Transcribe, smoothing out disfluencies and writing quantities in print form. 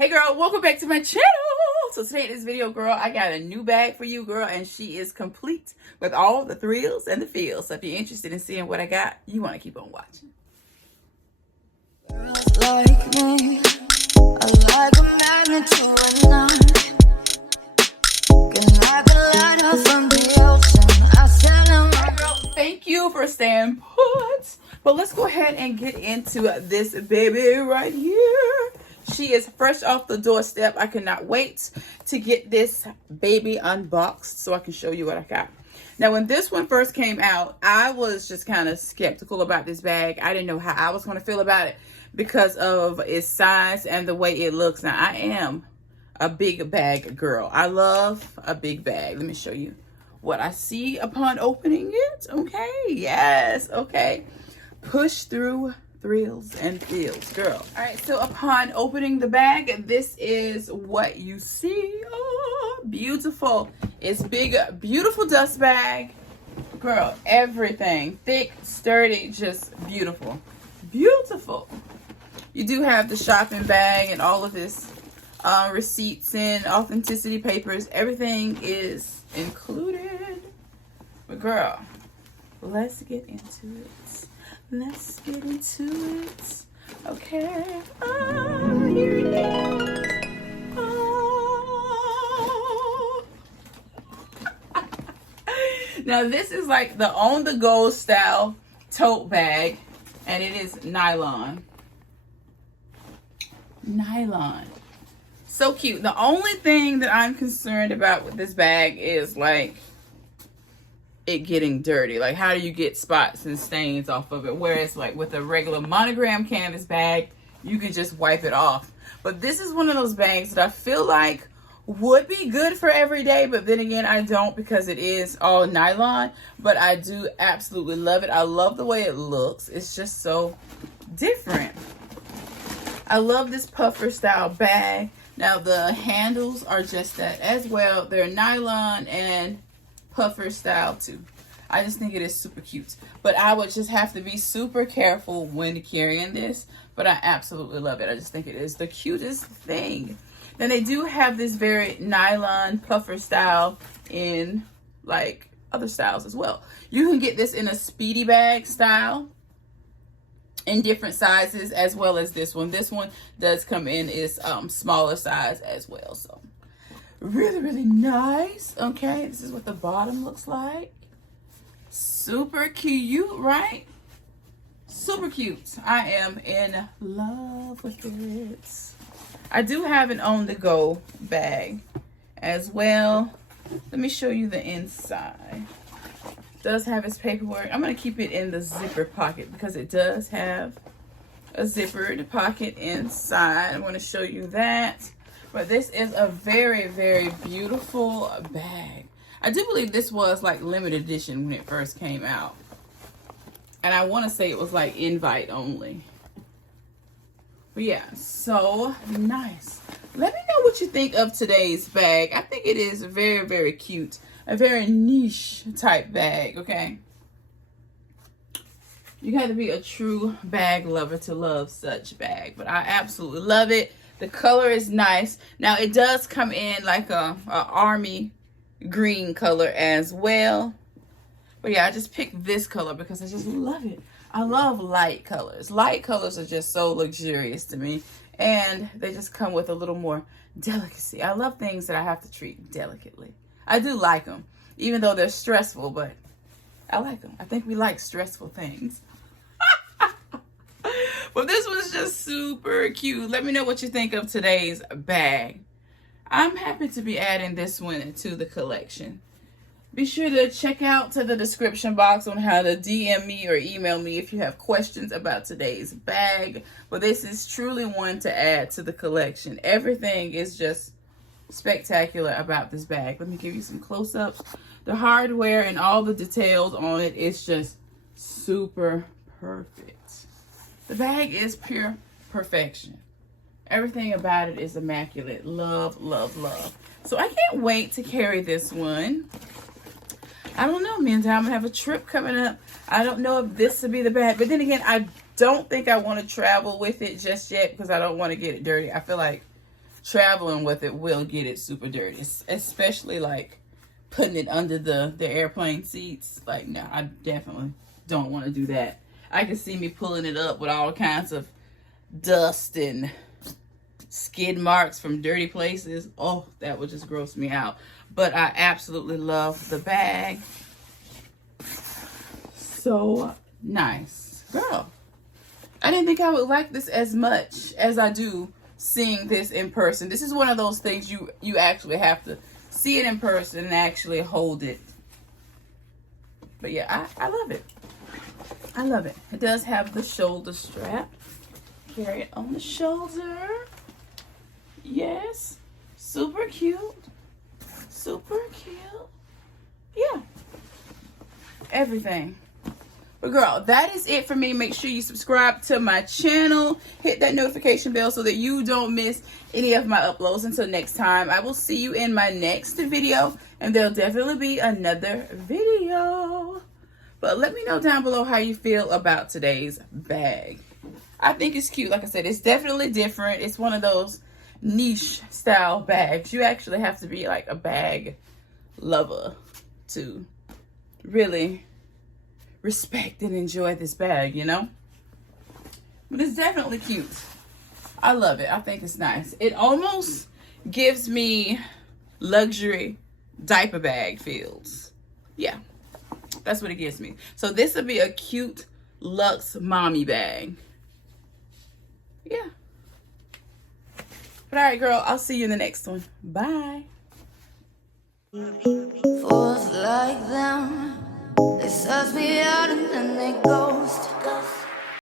Hey girl, welcome back to my channel. So today in this video, girl, I got a new bag for you, girl, and she is complete with all the thrills and the feels. So if you're interested in seeing what I got, you want to keep on watching. Like me, I like a magnet to a knife. Can like a lighter from the ocean. I send them. Girl, thank you for staying put. But let's go ahead and get into this baby right here. She is fresh off the doorstep. I cannot wait to get this baby unboxed so I can show you what I got. Now, when this one first came out, I was just kind of skeptical about this bag. I didn't know how I was going to feel about it because of its size and the way it looks. Now, I am a big bag girl. I love a big bag. Let me show you what I see upon opening it. Okay, yes, okay. Push through thrills and feels, girl. All right, so upon opening the bag, this is what you see. Oh, beautiful. It's big, beautiful dust bag. Girl, everything. Thick, sturdy, just beautiful. Beautiful. You do have the shopping bag and all of this receipts and authenticity papers. Everything is included. But girl, let's get into it. Let's get into it. Okay. Oh, here it is. Oh. Now, this is like the on-the-go style tote bag, and it is nylon. Nylon. So cute. The only thing that I'm concerned about with this bag is like it getting dirty. Like, how do you get spots and stains off of it? Whereas like with a regular monogram canvas bag, you can just wipe it off. But this is one of those bags that I feel like would be good for every day, but then again, I don't, because it is all nylon. But I do absolutely love it. I love the way it looks. It's just so different. I love this puffer style bag. Now the handles are just that as well. They're nylon and puffer style too. I just think it is super cute, but I would just have to be super careful when carrying this. But I absolutely love it. I just think it is the cutest thing. Then they do have this very nylon puffer style in like other styles as well. You can get this in a speedy bag style in different sizes, as well as this one. This one does come in its smaller size as well. So really nice. Okay, this is what the bottom looks like. Super cute, right? Super cute. I am in love with it. I do have an on-the-go bag as well. Let me show you the inside. It does have its paperwork. I'm going to keep it in the zipper pocket because it does have a zippered pocket inside. I'm going to show you that. But this is a very beautiful bag. I do believe this was like limited edition when it first came out. And I want to say it was like invite only. But yeah, so nice. Let me know what you think of today's bag. I think it is very cute. A very niche type bag, okay? You got to be a true bag lover to love such bag. But I absolutely love it. The color is nice. Now, it does come in like a army green color as well. But yeah, I just picked this color because I just love it. I love light colors. Light colors are just so luxurious to me. And they just come with a little more delicacy. I love things that I have to treat delicately. I do like them, even though they're stressful, but I like them. I think we like stressful things. But this was just super cute. Let me know what you think of today's bag. I'm happy to be adding this one to the collection. Be sure to check out to the description box on how to DM me or email me if you have questions about today's bag. But this is truly one to add to the collection. Everything is just spectacular about this bag. Let me give you some close-ups. The hardware and all the details on it is just super perfect. The bag is pure perfection. Everything about it is immaculate. Love. So I can't wait to carry this one. I don't know, me and Diamond have a trip coming up. I don't know if this would be the bag. But then again, I don't think I want to travel with it just yet because I don't want to get it dirty. I feel like traveling with it will get it super dirty, especially like putting it under the airplane seats. Like, no, I definitely don't want to do that. I can see me pulling it up with all kinds of dust and skid marks from dirty places. Oh, that would just gross me out. But I absolutely love the bag. So nice. Girl, I didn't think I would like this as much as I do seeing this in person. This is one of those things you actually have to see it in person and actually hold it. But yeah, I love it. I love it. It does have the shoulder strap. Carry it on the shoulder. Yes. Super cute. Super cute. Yeah. Everything. But girl, that is it for me. Make sure you subscribe to my channel. Hit that notification bell so that you don't miss any of my uploads. Until next time, I will see you in my next video. And there'll definitely be another video. But let me know down below how you feel about today's bag. I think it's cute. Like I said, it's definitely different. It's one of those niche style bags. You actually have to be like a bag lover to really respect and enjoy this bag, you know? But it's definitely cute. I love it. I think it's nice. It almost gives me luxury diaper bag feels. Yeah. That's what it gives me. So this would be a cute luxe mommy bag. Yeah. But all right, girl, I'll see you in the next one. Bye. Fools like them, they suss me out and then they ghost.